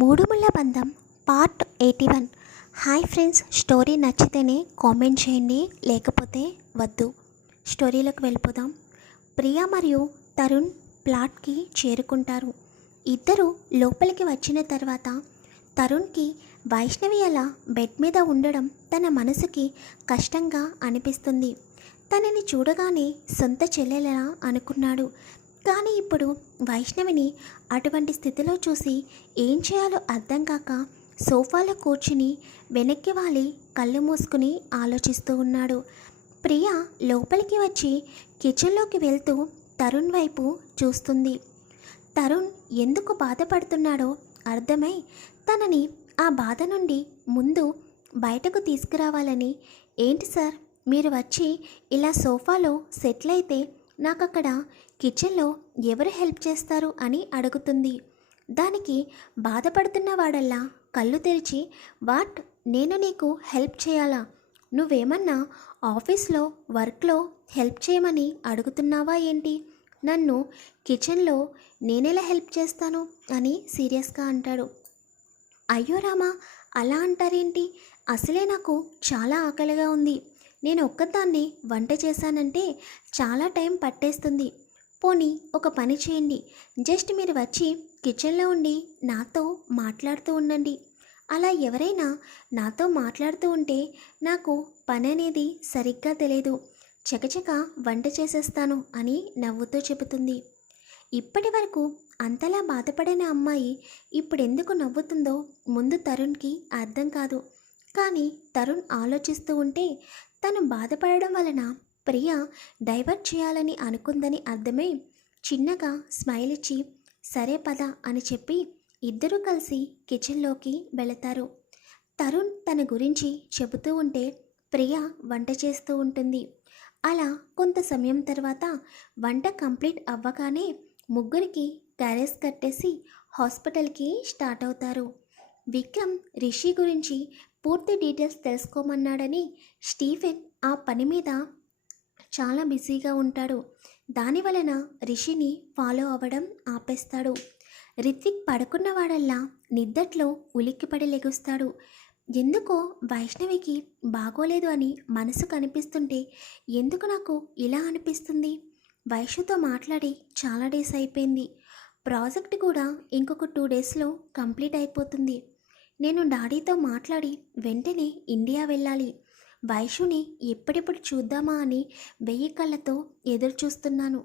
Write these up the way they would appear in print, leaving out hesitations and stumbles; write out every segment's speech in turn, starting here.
మూడుముళ్ళ బంధం part 81. Hi friends, story నచ్చితేనే comment చేయండి, లేకపోతే వద్దు. స్టోరీలోకి వెళ్ళిపోదాం. ప్రియా మరియు తరుణ్ ప్లాట్కి చేరుకుంటారు. ఇద్దరు లోపలికి వచ్చిన తర్వాత తరుణ్కి వైష్ణవి అలా బెడ్ మీద ఉండడం తన మనసుకి కష్టంగా అనిపిస్తుంది. తనని చూడగానే సొంత చెల్లెలా అనుకున్నాడు. కానీ ఇప్పుడు వైష్ణవిని అటువంటి స్థితిలో చూసి ఏం చేయాలో అర్థం కాక సోఫాలో కూర్చుని వెనక్కి వాలి కళ్ళు మూసుకుని ఆలోచిస్తూ ఉన్నాడు. ప్రియ లోపలికి వచ్చి కిచెన్లోకి వెళ్తూ తరుణ్ వైపు చూస్తుంది. తరుణ్ ఎందుకు బాధపడుతున్నాడో అర్థమై తనని ఆ బాధ నుండి ముందు బయటకు తీసుకురావాలని, ఏంటి సార్ మీరు వచ్చి ఇలా సోఫాలో సెటిల్ అయితే నాకు అక్కడ కిచెన్లో ఎవరు హెల్ప్ చేస్తారు అని అడుగుతుంది. దానికి బాధపడుతున్న వాడల్లా కళ్ళు తెరిచి, వాట్, నేను నీకు హెల్ప్ చేయాలా? నువ్వేమన్నా ఆఫీస్లో వర్క్లో హెల్ప్ చేయమని అడుగుతున్నావా ఏంటి? నన్ను కిచెన్లో నేనెలా హెల్ప్ చేస్తాను అని సీరియస్గా అంటాడు. అయ్యో రామా, అలా అంటారేంటి? అసలే నాకు చాలా ఆకలిగా ఉంది. నేను ఒక్కదాన్ని వంట చేశానంటే చాలా టైం పట్టేస్తుంది. పోనీ ఒక పని చేయండి, జస్ట్ మీరు వచ్చి కిచెన్లో ఉండి నాతో మాట్లాడుతూ ఉండండి. అలా ఎవరైనా నాతో మాట్లాడుతూ ఉంటే నాకు పని అనేది సరిగ్గా తెలియదు, చకచక వంట చేసేస్తాను అని నవ్వుతూ చెబుతుంది. ఇప్పటి వరకు అంతలా బాధపడిన అమ్మాయి ఇప్పుడెందుకు నవ్వుతుందో ముందు తరుణ్కి అర్థం కాదు. కానీ తరుణ్ ఆలోచిస్తూ ఉంటే తను బాధపడడం వలన ప్రియ డైవర్ట్ చేయాలని అనుకుందని అర్థమై చిన్నగా స్మైల్ ఇచ్చి సరే పద అని చెప్పి ఇద్దరూ కలిసి కిచెన్లోకి వెళతారు. తరుణ్ తన గురించి చెబుతూ ఉంటే ప్రియ వంట చేస్తూ ఉంటుంది. అలా కొంత సమయం తర్వాత వంట కంప్లీట్ అవ్వగానే ముగ్గురికి క్యారేజ్ కట్టేసి హాస్పిటల్కి స్టార్ట్ అవుతారు. విక్రమ్ రిషి గురించి పూర్తి డీటెయిల్స్ తెలుసుకోమన్నాడని స్టీఫెన్ ఆ పని మీద చాలా బిజీగా ఉంటాడు. దానివలన రిషిని ఫాలో అవ్వడం ఆపేస్తాడు. రిత్విక్ పడుకున్నవాడల్లా నిద్దట్లో ఉలిక్కిపడి లెగుస్తాడు. ఎందుకో వైష్ణవికి బాగోలేదు అని మనసు కనిపిస్తుంటే ఎందుకు నాకు ఇలా అనిపిస్తుంది? వైష్ణుతో మాట్లాడి చాలా డేస్ అయిపోయింది. ప్రాజెక్ట్ కూడా ఇంకొక 2 డేస్లో కంప్లీట్ అయిపోతుంది. నేను డాడీతో మాట్లాడి వెంటనే ఇండియా వెళ్ళాలి. వైషుని ఎప్పుడెప్పుడు చూద్దామా అని 1000 కళ్ళతో ఎదురు చూస్తున్నాను.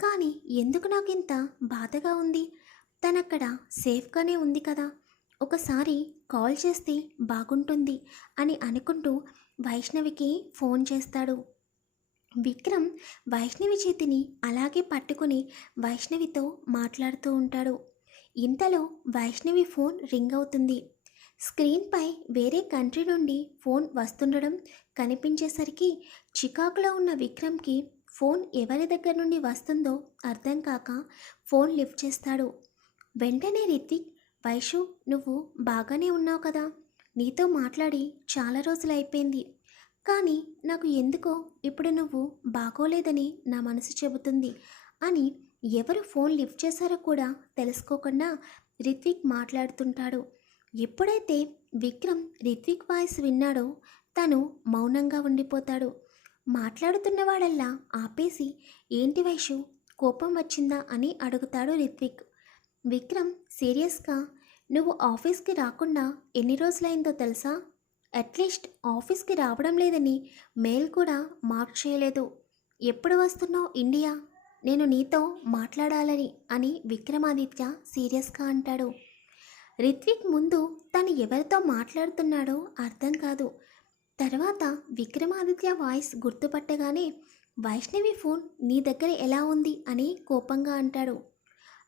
కానీ ఎందుకు నాకు ఇంత బాధగా ఉంది? తనక్కడ సేఫ్గానే ఉంది కదా, ఒకసారి కాల్ చేస్తే బాగుంటుంది అని అనుకుంటూ వైష్ణవికి ఫోన్ చేస్తాడు. విక్రమ్ వైష్ణవి చేతిని అలాగే పట్టుకుని వైష్ణవితో మాట్లాడుతూ ఉంటాడు. ఇంతలో వైష్ణవి ఫోన్ రింగ్ అవుతుంది. స్క్రీన్పై వేరే కంట్రీ నుండి ఫోన్ వస్తుండడం కనిపించేసరికి చికాకులో ఉన్న విక్రమ్కి ఫోన్ ఎవరి దగ్గర నుండి వస్తుందో అర్థం కాక ఫోన్ లిఫ్ట్ చేస్తాడు. వెంటనే రిత్విక్, వైషు, నువ్వు బాగానే ఉన్నావు కదా? నీతో మాట్లాడి చాలా రోజులు అయిపోయింది. కానీ నాకు ఎందుకో ఇప్పుడు నువ్వు బాగోలేదని నా మనసు చెబుతుంది అని ఎవరు ఫోన్ లిఫ్ట్ చేశారో కూడా తెలుసుకోకుండా రిత్విక్ మాట్లాడుతుంటాడు. ఎప్పుడైతే విక్రమ్ రిత్విక్ వాయిస్ విన్నాడో తను మౌనంగా ఉండిపోతాడు. మాట్లాడుతున్నవాడల్లా ఆపేసి, ఏంటి వైషు, కోపం వచ్చిందా అని అడుగుతాడు రిత్విక్. విక్రమ్ సీరియస్గా, నువ్వు ఆఫీస్కి రాకుండా ఎన్ని రోజులైందో తెలుసా? అట్లీస్ట్ ఆఫీస్కి రావడం లేదని మెయిల్ కూడా మార్క్ చేయలేదు. ఎప్పుడు వస్తున్నావు ఇండియా? నేను నీతో మాట్లాడాలని అని విక్రమాదిత్య సీరియస్గా అంటాడు. రిత్విక్ ముందు తను ఎవరితో మాట్లాడుతున్నాడో అర్థం కాదు. తర్వాత విక్రమాదిత్య వాయిస్ గుర్తుపట్టగానే, వైష్ణవి ఫోన్ నీ దగ్గర ఎలా ఉంది అని కోపంగా అంటాడు.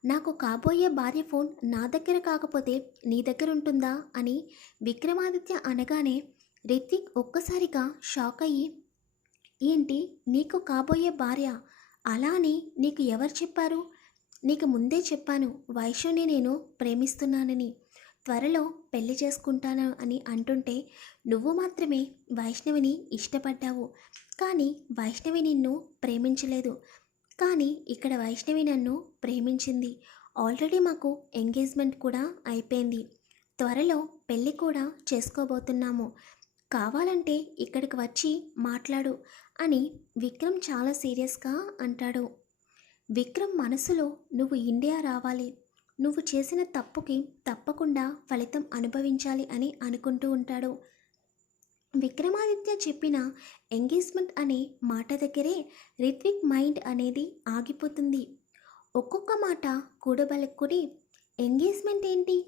నాకు కాబోయే భార్య ఫోన్ నా దగ్గర కాకపోతే నీ దగ్గర ఉంటుందా అని విక్రమాదిత్య అనగానే రిత్విక్ ఒక్కసారిగా షాక్ అయ్యి, ఏంటి నీకు కాబోయే భార్య? అలా అని నీకు ఎవరు చెప్పారు? నీకు ముందే చెప్పాను వైష్ణవిని నేను ప్రేమిస్తున్నానని, త్వరలో పెళ్లి చేసుకుంటాను అని అంటుంటే నువ్వు మాత్రమే వైష్ణవిని ఇష్టపడ్డావు. కానీ వైష్ణవి నిన్ను ప్రేమించలేదు. కానీ ఇక్కడ వైష్ణవి నన్ను ప్రేమించింది. ఆల్రెడీ మాకు ఎంగేజ్మెంట్ కూడా అయిపోయింది. త్వరలో పెళ్ళి కూడా చేసుకోబోతున్నాము. కావాలంటే ఇక్కడికి వచ్చి మాట్లాడు అని విక్రమ్ చాలా సీరియస్గా అంటాడు. విక్రమ్ మనసులో నువ్వు ఇండియా రావాలి, నువ్వు చేసిన తప్పుకి తప్పకుండా ఫలితం అనుభవించాలి అని అనుకుంటూ ఉంటాడు. విక్రమాదిత్య చెప్పిన ఎంగేజ్మెంట్ అనే మాట దగ్గరే రిత్విక్ మైండ్ అనేది ఆగిపోతుంది. ఒక్కొక్క మాట కూడబలుక్కుని, ఎంగేజ్మెంట్ ఏంటి?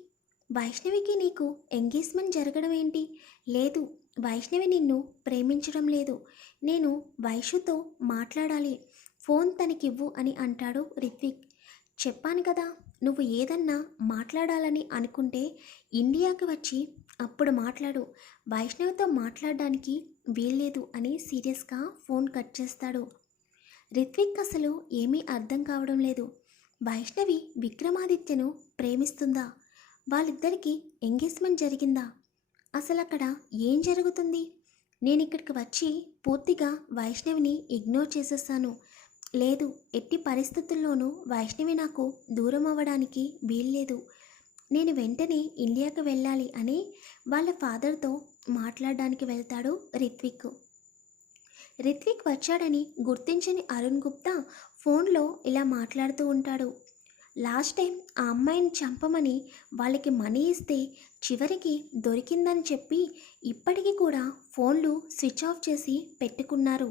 వైష్ణవికి నీకు ఎంగేజ్మెంట్ జరగడం ఏంటి? లేదు, వైష్ణవి నిన్ను ప్రేమించడం లేదు. నేను వైషుతో మాట్లాడాలి, ఫోన్ తనకివ్వు అని అంటాడు రిత్విక్. చెప్పాను కదా, నువ్వు ఏదన్నా మాట్లాడాలని అనుకుంటే ఇండియాకి వచ్చి అప్పుడు మాట్లాడు, వైష్ణవితో మాట్లాడడానికి వీల్లేదు అని సీరియస్గా ఫోన్ కట్ చేస్తాడు. రిత్విక్ అసలు ఏమీ అర్థం కావడం లేదు. వైష్ణవి విక్రమాదిత్యను ప్రేమిస్తుందా? వాళ్ళిద్దరికీ ఎంగేజ్మెంట్ జరిగిందా? అసలు అక్కడ ఏం జరుగుతుంది? నేను ఇక్కడికి వచ్చి పూర్తిగా వైష్ణవిని ఇగ్నోర్ చేసేసాను. లేదు, ఎట్టి పరిస్థితుల్లోనూ వైష్ణవి నాకు దూరం అవ్వడానికి వీల్లేదు. నేను వెంటనే ఇండియాకి వెళ్ళాలి అని వాళ్ళ ఫాదర్తో మాట్లాడడానికి వెళ్తాడు రిత్విక్. రిత్విక్ వచ్చాడని గుర్తించని అరుణ్ గుప్తా ఫోన్లో ఇలా మాట్లాడుతూ ఉంటాడు. లాస్ట్ టైం ఆ అమ్మాయిని చంపమని వాళ్ళకి మనీ ఇస్తే చివరికి దొరికిందని చెప్పి ఇప్పటికీ కూడా ఫోన్లు స్విచ్ ఆఫ్ చేసి పెట్టుకున్నారు.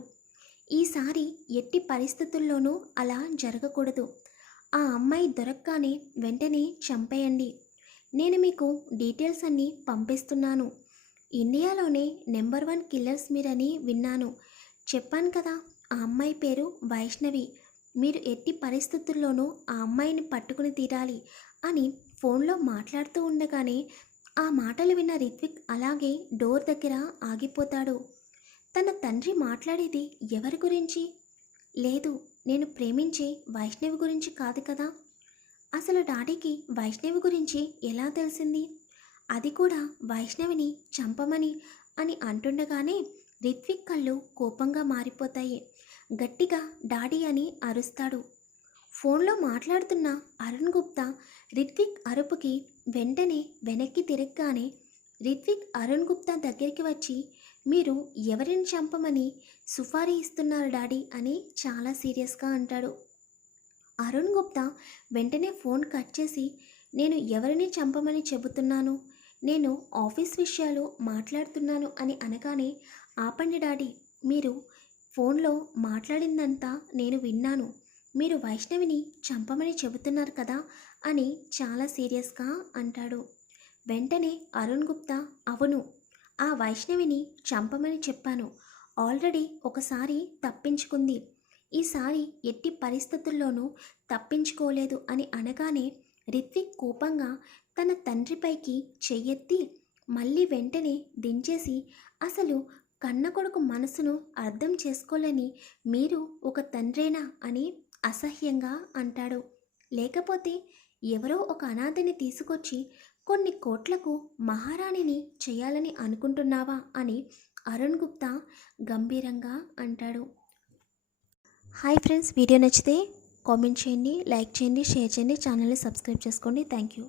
ఈసారి ఎట్టి పరిస్థితుల్లోనూ అలా జరగకూడదు. ఆ అమ్మాయి దొరకగానే వెంటనే చంపేయండి. నేను మీకు డీటెయిల్స్ అన్నీ పంపిస్తున్నాను. ఇండియాలోనే నెంబర్ 1 కిల్లర్స్ మీరని విన్నాను. చెప్పాను కదా, ఆ అమ్మాయి పేరు వైష్ణవి. మీరు ఎట్టి పరిస్థితుల్లోనూ ఆ అమ్మాయిని పట్టుకుని తీరాలి అని ఫోన్లో మాట్లాడుతూ ఉండగానే ఆ మాటలు విన్న రిత్విక్ అలాగే డోర్ దగ్గర ఆగిపోతాడు. తన తండ్రి మాట్లాడేది ఎవరి గురించి? లేదు, నేను ప్రేమించే వైష్ణవి గురించి కాదు కదా. అసలు డాడీకి వైష్ణవి గురించి ఎలా తెలిసింది? అది కూడా వైష్ణవిని చంపమని అని అంటుండగానే రిత్విక్ కళ్ళు కోపంగా మారిపోతాయి. గట్టిగా డాడీ అని అరుస్తాడు. ఫోన్లో మాట్లాడుతున్న అరుణ్ గుప్తా రిత్విక్ అరుపుకి వెంటనే వెనక్కి తిరగగానే రిత్విక్ అరుణ్ గుప్తా దగ్గరికి వచ్చి, మీరు ఎవరిని చంపమని సుపారీ ఇస్తున్నారు డాడీ అని చాలా సీరియస్గా అంటాడు. అరుణ్ గుప్తా వెంటనే ఫోన్ కట్ చేసి, నేను ఎవరిని చంపమని చెబుతున్నాను, నేను ఆఫీస్ విషయాలు మాట్లాడుతున్నాను అని అనగానే, ఆపండి డాడీ, మీరు ఫోన్లో మాట్లాడిందంతా నేను విన్నాను. మీరు వైష్ణవిని చంపమని చెబుతున్నారు కదా అని చాలా సీరియస్గా అంటాడు. వెంటనే అరుణ్ గుప్తా, అవును, ఆ వైష్ణవిని చంపమని చెప్పాను. ఆల్రెడీ ఒకసారి తప్పించుకుంది, ఈసారి ఎట్టి పరిస్థితుల్లోనూ తప్పించుకోలేదు అని అనగానే రిత్విక్ కోపంగా తన తండ్రిపైకి చెయ్యెత్తి మళ్ళీ వెంటనే దించేసి, అసలు కన్న కొడుకు మనసును అర్థం చేసుకోలేని మీరు ఒక తండ్రేనా అని అసహ్యంగా అంటాడు. లేకపోతే ఎవరో ఒక అనాథని తీసుకొచ్చి కొన్ని కోట్లకు మహారాణిని చేయాలని అనుకుంటున్నావా అని అరుణ్ గుప్తా గంభీరంగా అంటాడు. హాయ్ ఫ్రెండ్స్, వీడియో నచ్చితే కామెంట్ చేయండి, లైక్ చేయండి, షేర్ చేయండి, ఛానల్ని సబ్స్క్రైబ్ చేసుకోండి. Thank you.